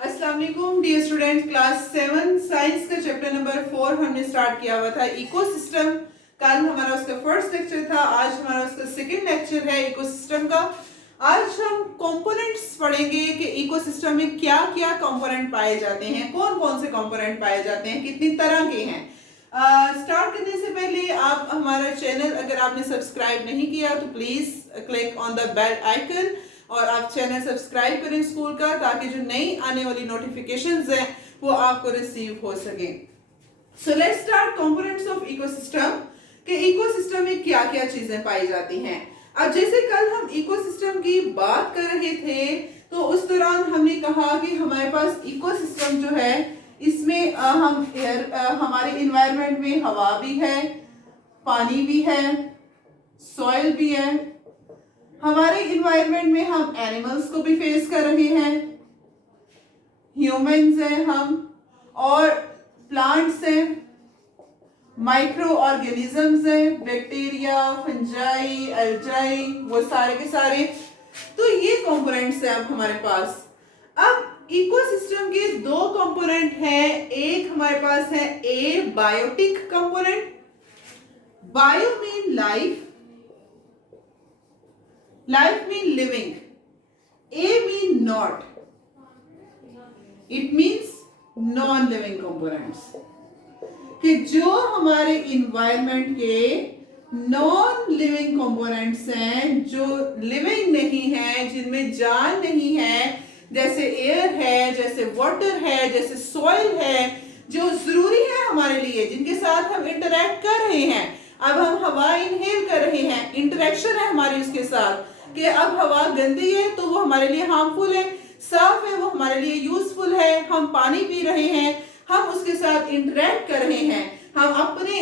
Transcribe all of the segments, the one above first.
अस्सलाम वालेकुम dear student, class 7 science का चैप्टर नंबर 4 हमने स्टार्ट किया हुआ था इकोसिस्टम। कल हमारा उसका फर्स्ट लेक्चर था, आज हमारा उसका सेकंड लेक्चर है इकोसिस्टम का। आज हम कंपोनेंट्स पढ़ेंगे कि इकोसिस्टम में क्या क्या कंपोनेंट पाए जाते हैं, कौन कौन से कंपोनेंट पाए जाते हैं, कितनी तरह के हैं। स्टार्ट करने से पहले आप हमारा चैनल अगर आपने सब्सक्राइब नहीं किया तो please click on the bell icon और आप चैनल सब्सक्राइब करें स्कूल का, ताकि जो नई आने वाली नोटिफिकेशंस हैं वो आपको रिसीव हो सके। So let's start components of ecosystem कि इकोसिस्टम में क्या क्या चीजें पाई जाती हैं। अब जैसे कल हम इकोसिस्टम की बात कर रहे थे तो उस दौरान हमने कहा कि हमारे पास इकोसिस्टम जो है इसमें हमारे इन्वायरमेंट में हवा भी है, पानी भी है, सॉइल भी है। हमारे इन्वायरमेंट में हम एनिमल्स को भी फेस कर रहे हैं, ह्यूमंस हैं हम, और प्लांट्स हैं, माइक्रो ऑर्गेनिजम्स हैं, बैक्टीरिया, फंजाई, अल्जाई, वो सारे के सारे। तो ये कंपोनेंट्स हैं अब हमारे पास। अब इकोसिस्टम के दो कंपोनेंट हैं, एक हमारे पास है abiotic component. Bio mean life, life mean living, a mean not, it means non living components, कि जो हमारे इन्वायरमेंट के नॉन लिविंग कंपोनेंट्स हैं, जो लिविंग नहीं है, जिनमें जान नहीं है, जैसे एयर है, जैसे वाटर है, जैसे सॉइल है, जो जरूरी है हमारे लिए, जिनके साथ हम इंटरेक्ट कर रहे हैं। अब हम हवा इनहेल कर रहे हैं, इंटरेक्शन है हमारी उसके साथ, कि अब हवा गंदी है तो वो हमारे लिए हार्मफुल है, साफ है वो हमारे लिए यूजफुल है। हम पानी पी रहे हैं, हम उसके साथ इंटरेक्ट कर रहे हैं, हम अपने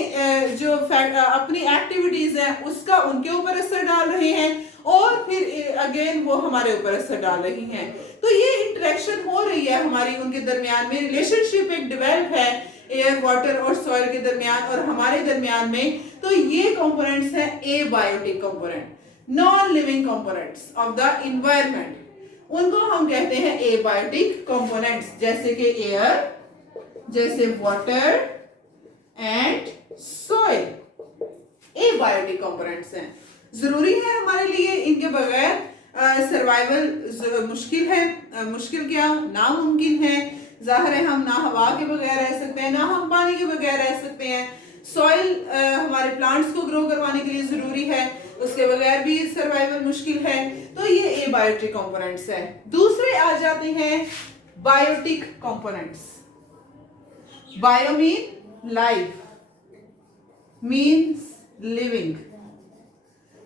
अपनी एक्टिविटीज हैं उसका उनके ऊपर असर डाल रहे हैं, और फिर अगेन वो हमारे ऊपर असर डाल रही हैं। तो ये इंटरेक्शन हो रही है हमारी उनके दरमियान में, रिलेशनशिप एक डेवलप है एयर, वाटर और सॉइल के दरमियान और हमारे दरमियान में। तो ये कंपोनेंट्स हैं abiotic component, non living components of the environment, उनको हम कहते हैं ए बायोटिक कंपोनेंट्स, जैसे कि एयर, जैसे water and soil, abiotic components हैं। जरूरी है हमारे लिए, इनके बगैर सर्वाइवल मुश्किल है। मुश्किल क्या, नामुमकिन है। जाहिर है हम ना हवा के बगैर रह सकते हैं, ना हम पानी के बगैर रह सकते हैं। सॉइल हमारे प्लांट्स को ग्रो करवाने के लिए जरूरी है, उसके बगैर भी सर्वाइवल मुश्किल है। तो ये ए बायोटिक कंपोनेंट्स है। दूसरे आ जाते हैं biotic components. Bio mean life, means living,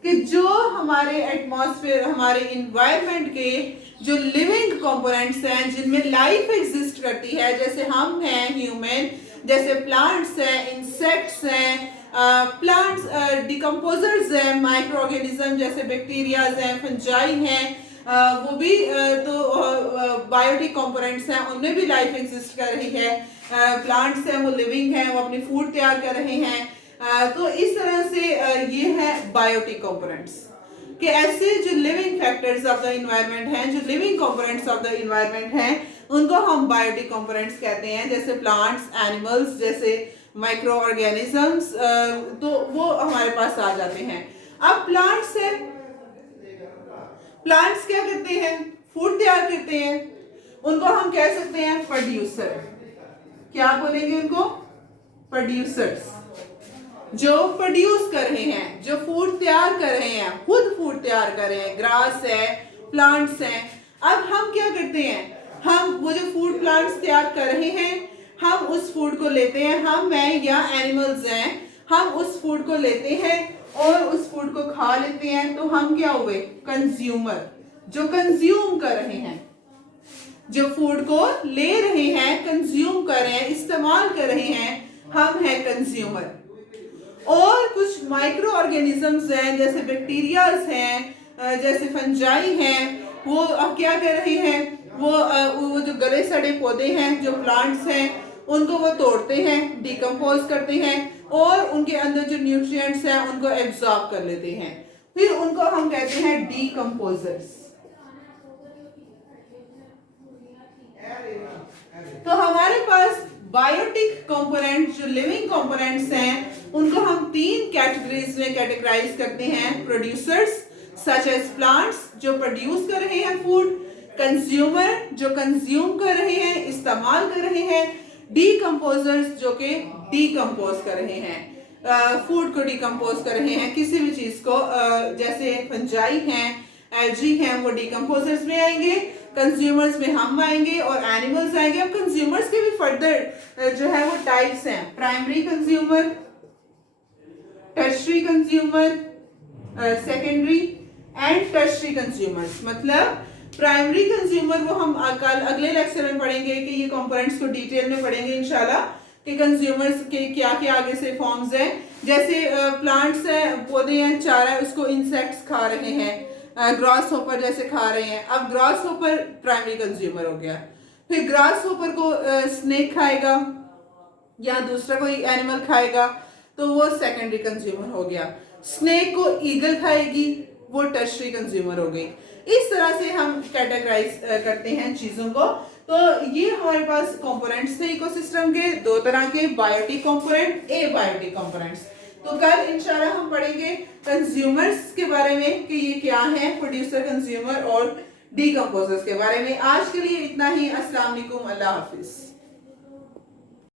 कि जो हमारे एटमॉस्फेयर, हमारे इन्वायरमेंट के जो लिविंग कंपोनेंट्स हैं, जिनमें लाइफ एग्जिस्ट करती है, जैसे हम हैं ह्यूमन, जैसे प्लांट्स हैं, इंसेक्ट्स हैं, प्लांट्स डिकम्पोजर्स हैं, माइक्रो ऑर्गेनिज्म जैसे बैक्टीरियाज हैं, फंजाई हैं, वो भी तो बायोटिक कंपोनेंट्स हैं, उनमें भी लाइफ एग्जिस्ट कर रही है। प्लांट्स हैं वो लिविंग हैं, वो अपनी फूड तैयार कर रहे हैं। तो इस तरह से ये है बायोटिक कंपोनेंट्स, कि ऐसे जो living factors of the environment हैं, जो living components of the environment हैं, उनको हम बायोटिक कंपोनेंट्स कहते हैं, जैसे प्लांट्स, एनिमल्स, जैसे माइक्रो ऑर्गेनिजम्स, तो वो हमारे पास आ जाते हैं। अब प्लांट्स है, प्लांट्स क्या करते हैं, फूड तैयार करते हैं, उनको हम कह सकते हैं प्रोड्यूसर। क्या बोलेंगे उनको, प्रोड्यूसर्स, जो प्रोड्यूस कर रहे हैं, जो फूड तैयार कर रहे हैं, खुद फूड तैयार कर रहे हैं, ग्रास है, प्लांट्स हैं। अब हम क्या करते हैं, हम वो जो फूड प्लांट्स तैयार कर रहे हैं, हम उस फूड को लेते हैं, हम हैं या एनिमल्स हैं, हम उस फूड को लेते हैं और उस फूड को खा लेते हैं। तो हम क्या हुए, कंज्यूमर, जो कंज्यूम कर रहे हैं, जो फूड को ले रहे हैं, कंज्यूम कर रहे हैं, इस्तेमाल कर रहे हैं, हम हैं कंज्यूमर। और कुछ माइक्रो ऑर्गेनिजम्स हैं, जैसे बैक्टीरियाज हैं, जैसे फंजाई हैं, वो अब क्या कर रहे हैं, वो जो गले सड़े पौधे हैं, जो प्लांट्स हैं, उनको वो तोड़ते हैं, डिकम्पोज करते हैं, और उनके अंदर जो न्यूट्रिएंट्स हैं उनको एब्जॉर्ब कर लेते हैं। फिर उनको हम कहते हैं डीकम्पोजर्स। बायोटिक कंपोनेंट जो लिविंग कंपोनेंट्स हैं उनको हम 3 कैटेगरीज में कैटेगराइज करते हैं। प्रोड्यूसर्स सच एज प्लांट्स जो प्रोड्यूस कर रहे हैं फूड, कंज्यूमर जो कंज्यूम कर रहे हैं, इस्तेमाल कर रहे हैं, डीकंपोजर्स जो कि डीकंपोज कर रहे हैं, फूड को डीकंपोज कर रहे हैं, किसी भी चीज को, जैसे फंजाई हैं, एल्जी हैं, वो डीकंपोजर्स में आएंगे, कंज्यूमर्स में हम आएंगे और एनिमल्स आएंगे। अब कंज्यूमर्स के भी फर्दर जो है वो टाइप्स हैं, primary consumer, tertiary consumer, secondary and tertiary consumers. मतलब प्राइमरी कंज्यूमर वो हम कल अगले लेक्चर में पढ़ेंगे कि ये कंपोनेंट्स को डिटेल में पढ़ेंगे इंशाल्लाह कि कंज्यूमर्स के क्या क्या आगे से फॉर्म्स हैं। जैसे प्लांट्स हैं, पौधे हैं, चारा है, उसको इंसेक्ट्स खा रहे हैं, ग्रास होपर जैसे खा रहे हैं। अब ग्रास होपर प्राइमरी कंज्यूमर हो गया। फिर ग्रास होपर को स्नेक खाएगा या दूसरा कोई एनिमल खाएगा तो वो सेकेंडरी कंज्यूमर हो गया। स्नेक को ईगल खाएगी, वो टर्शरी कंज्यूमर हो गई। इस तरह से हम कैटेगराइज करते हैं चीजों को। तो ये हमारे पास कंपोनेंट्स थे इकोसिस्टम के, 2 तरह के, बायोटिक कंपोनेंट, एबायोटिक कंपोनेंट्स। तो कल इंशाल्लाह हम पढ़ेंगे कंज्यूमर्स के बारे में कि ये क्या है, प्रोड्यूसर, कंज्यूमर और डीकंपोजर्स के बारे में। आज के लिए इतना ही। अस्सलाम वालेकुम, अल्लाह हाफिज।